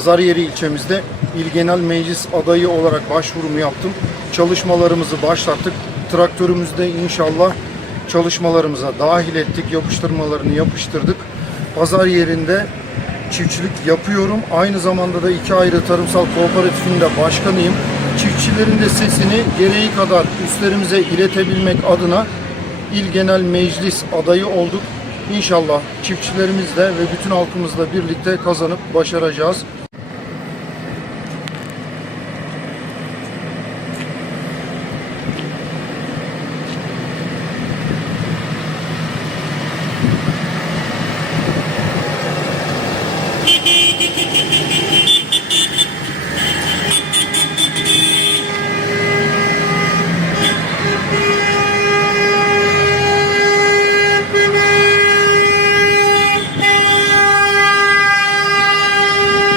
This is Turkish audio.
Pazaryeri ilçemizde İl Genel Meclis adayı olarak başvurumu yaptım. Çalışmalarımızı başlattık. Traktörümüzde inşallah çalışmalarımıza dahil ettik. Yapıştırmalarını yapıştırdık. Pazar yerinde çiftçilik yapıyorum. Aynı zamanda da iki ayrı tarımsal kooperatifin de başkanıyım. Çiftçilerin de sesini gereği kadar üstlerimize iletebilmek adına İl Genel Meclis adayı olduk. İnşallah çiftçilerimizle ve bütün halkımızla birlikte kazanıp başaracağız.